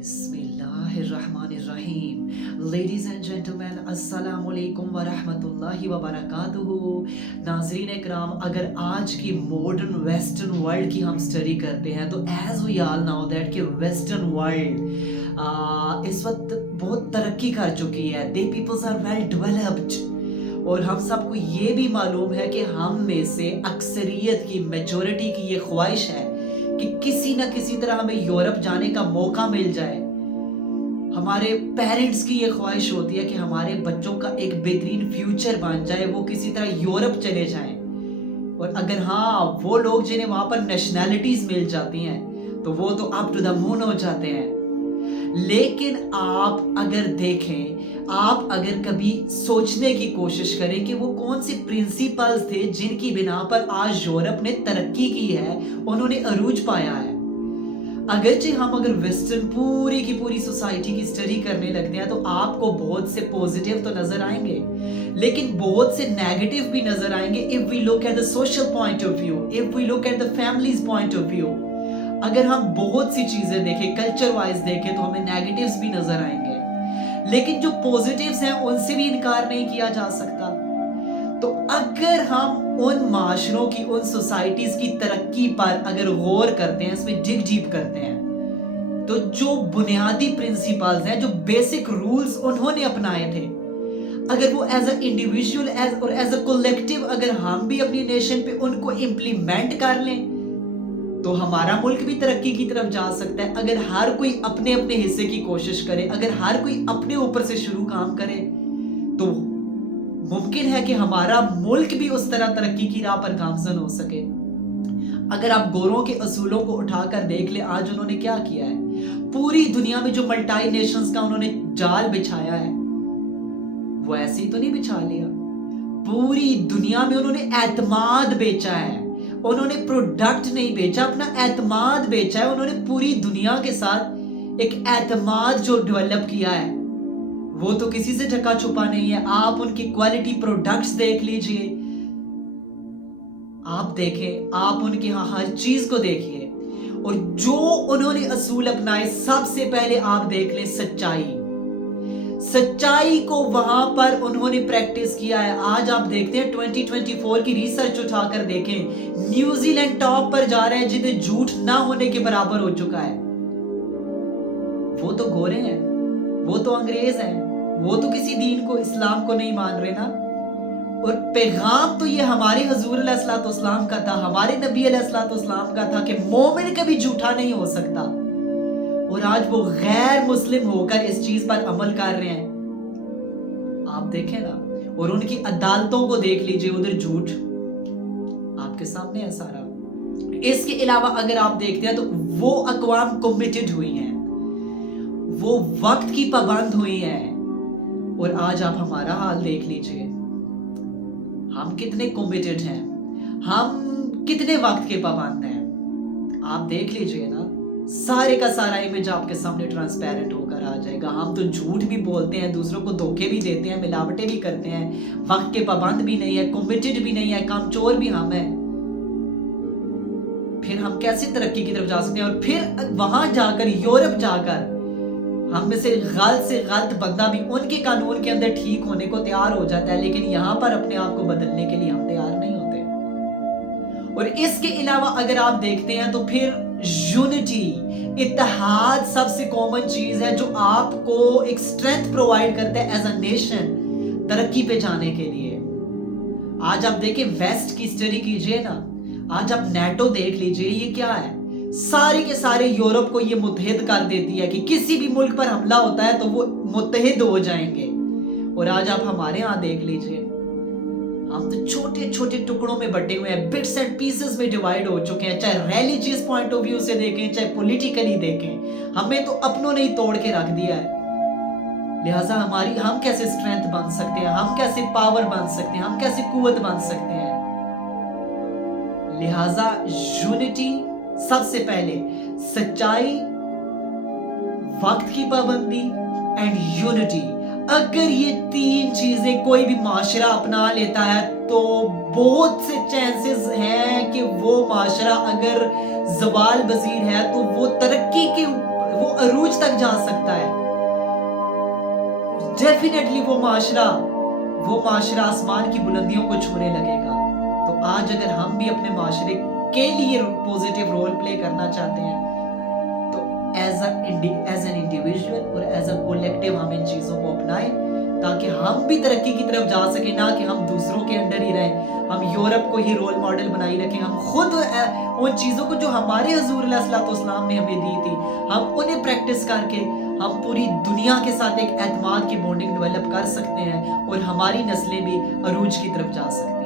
बिस्मिल्लाहिर्रहमानिर्रहीम। Ladies and gentleman, अस्सलाम वालेकुम वरहमतुल्लाहि वबरकातुहू। नाज़रीन इकराम, अगर आज की मॉडर्न वेस्टर्न वर्ल्ड की हम स्टडी करते हैं तो as we all know that कि वेस्टर्न वर्ल्ड इस वक्त बहुत तरक्की कर चुकी है। They peoples are well developed, और हम सबको ये भी मालूम है कि हम में से अक्सरियत की, मेजॉरिटी की ये ख्वाहिश है कि किसी न किसी तरह हमें यूरोप जाने का मौका मिल जाए। हमारे पेरेंट्स की ये ख्वाहिश होती है कि हमारे बच्चों का एक बेहतरीन फ्यूचर बन जाए, वो किसी तरह यूरोप चले जाएं। और अगर हाँ, वो लोग जिन्हें वहां पर नेशनैलिटीज मिल जाती हैं तो वो तो अप टू द मून हो जाते हैं। लेकिन आप अगर देखें, आप अगर कभी सोचने की कोशिश करें कि वो कौन से प्रिंसिपल्स थे जिनकी बिना पर आज यूरोप ने तरक्की की है, उन्होंने अरूज पाया है। अगरचे हम अगर वेस्टर्न पूरी की पूरी सोसाइटी की स्टडी करने लगते हैं तो आपको बहुत से पॉजिटिव तो नजर आएंगे, लेकिन बहुत से नेगेटिव भी नजर आएंगे। If we look at the social point of view, if we look at the families point of view, अगर हम बहुत सी चीजें देखें, कल्चर वाइज देखें, तो हमें नेगेटिव्स भी नजर आएंगे, लेकिन जो पॉजिटिव्स हैं उनसे भी इनकार नहीं किया जा सकता। तो अगर हम उन माशरों की, उन सोसाइटीज की तरक्की पर अगर गौर करते हैं, इसमें डिग डीप करते हैं, तो जो बुनियादी प्रिंसिपल्स हैं, जो बेसिक रूल्स उन्होंने अपनाए थे, अगर वो एज अ इंडिविजुअल और एज अ कलेक्टिव अगर हम भी अपनी नेशन पे उनको इंप्लीमेंट कर लें तो हमारा मुल्क भी तरक्की की तरफ जा सकता है। अगर हर कोई अपने अपने हिस्से की कोशिश करे, अगर हर कोई अपने ऊपर से शुरू काम करे, तो मुमकिन है कि हमारा मुल्क भी उस तरह तरक्की की राह पर गामजन हो सके। अगर आप गोरों के असूलों को उठाकर देख ले, आज उन्होंने क्या किया है, पूरी दुनिया में जो मल्टी नेशंस का उन्होंने जाल बिछाया है, वो ऐसे ही तो नहीं बिछा लिया। पूरी दुनिया में उन्होंने एतमाद बेचा है, उन्होंने प्रोडक्ट नहीं बेचा, अपना एतमाद बेचा है। उन्होंने पूरी दुनिया के साथ एक एतमाद जो डेवलप किया है, वो तो किसी से ढका छुपा नहीं है। आप उनकी क्वालिटी प्रोडक्ट्स देख लीजिए, आप देखें, आप उनके यहाँ हर चीज को देखिए, और जो उन्होंने असूल अपनाए, सबसे पहले आप देख लें सच्चाई। सच्चाई को वहां पर उन्होंने प्रैक्टिस किया है। आज आप देखते हैं 2024 की रिसर्च उठाकर देखें, न्यूजीलैंड टॉप पर जा रहा है, जिन्हें झूठ ना होने के बराबर हो चुका है। वो तो गोरे हैं, वो तो अंग्रेज हैं, वो तो किसी दीन को, इस्लाम को नहीं मान रहे ना। और पैगाम तो ये हमारे हुजूर अलैहिस्सलाम का था, हमारे नबी अलैहिस्सलाम का था कि मोमिन कभी झूठा नहीं हो सकता। और आज वो गैर मुस्लिम होकर इस चीज पर अमल कर रहे हैं। आप देखें ना, और उनकी अदालतों को देख लीजिए, उधर झूठ आपके सामने है सारा। इसके अलावा अगर आप देखते हैं तो वो अकवाम कमिटेड हुई हैं, वो वक्त की पाबंद हुई हैं। और आज आप हमारा हाल देख लीजिए, हम कितने कमिटेड हैं, हम कितने वक्त के पाबंद हैं। आप देख लीजिए ना, सारे का सारा इमेज आपके सामने ट्रांसपेरेंट होकर आ जाएगा। हम तो झूठ भी बोलते हैं, दूसरों को धोखे भी देते हैं, मिलावटें भी करते हैं, वक्त के पाबंद भी नहीं है, कमिटेड भी नहीं है, कामचोर भी हम हैं। फिर हम कैसे तरक्की की तरफ जा सकते हैं? और फिर वहां जाकर, यूरोप जाकर, हम में से गलत बंदा भी उनके कानून के अंदर ठीक होने को तैयार हो जाता है, लेकिन यहां पर अपने आप को बदलने के लिए हम तैयार नहीं होते। और इसके अलावा अगर आप देखते हैं तो फिर यूनिटी, इत्तेहाद सबसे कॉमन चीज है जो आपको एक स्ट्रेंथ प्रोवाइड करता है एज अ नेशन तरक्की पे जाने के लिए। आज आप देखें, वेस्ट की स्टडी कीजिए ना, आज आप नेटो देख लीजिए, ये क्या है, सारे के सारे यूरोप को ये मुत्तहिद कर देती है कि किसी भी मुल्क पर हमला होता है तो वो मुत्तहिद हो जाएंगे। और आज आप हमारे यहाँ देख लीजिए, हम तो छोटे छोटे टुकड़ों में बटे हुए हैं, बिट्स एंड पीसेस में डिवाइड हो चुके हैं। चाहे रिलीजियस पॉइंट ऑफ व्यू से देखें, चाहे पॉलिटिकली देखें, हमें तो अपनों ने ही तोड़ के रख दिया है। लिहाजा हम कैसे स्ट्रेंथ बन सकते हैं, हम कैसे पावर बन सकते हैं, हम कैसे कुव्वत बन सकते हैं? लिहाजा यूनिटी सबसे पहले, सच्चाई, वक्त की पाबंदी एंड यूनिटी। अगर ये तीन चीजें कोई भी माशरा अपना लेता है तो बहुत से चांसेस हैं कि वो माशरा अगर जवाल बजीर है तो वो तरक्की के, वो अरूज तक जा सकता है। डेफिनेटली वो माशरा आसमान की बुलंदियों को छूने लगेगा। तो आज अगर हम भी अपने माशरे के लिए पॉजिटिव रोल प्ले करना चाहते हैं तो एज एन इंडिविजुअल और एज अ कलेक्टिव हम इन चीज़ों को अपनाएं ताकि हम भी तरक्की की तरफ जा सकें, ना कि हम दूसरों के अंडर ही रहें, हम यूरोप को ही रोल मॉडल बनाई रखें। हम खुद उन चीज़ों को जो हमारे हुजूर अलैहिस्सलाम ने हमें दी थी हम उन्हें प्रैक्टिस करके हम पूरी दुनिया के साथ एक एतमाद की बॉन्डिंग डेवलप कर सकते हैं और हमारी नस्लें भी अरूज की तरफ जा सकती हैं।